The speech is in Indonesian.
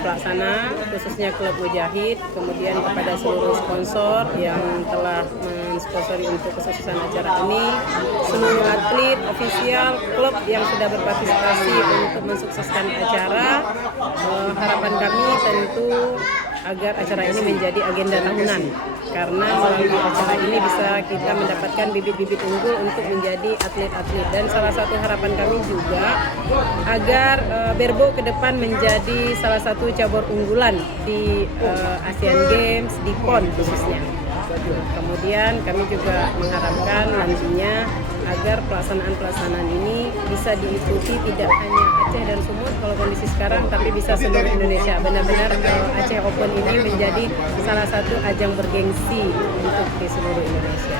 pelaksana, khususnya Klub Mujahid, kemudian kepada seluruh sponsor yang telah mensponsori untuk kesuksesan acara ini, seluruh atlet, ofisial, klub yang sudah berpartisipasi untuk mensukseskan acara. Harapan kami tentu agar acara ini menjadi agenda tahunan, karena melalui acara ini bisa kita mendapatkan bibit-bibit unggul untuk menjadi atlet-atlet. Dan salah satu harapan kami juga agar Berbo ke depan menjadi salah satu cabur unggulan di Asian Games, di PON khususnya. Kemudian kami juga mengharapkan nantinya agar pelaksanaan ini bisa diikuti tidak hanya Aceh dan Sumut kalau kondisi sekarang, tapi bisa seluruh Indonesia. Benar-benar Aceh Open ini menjadi salah satu ajang bergengsi untuk di seluruh Indonesia.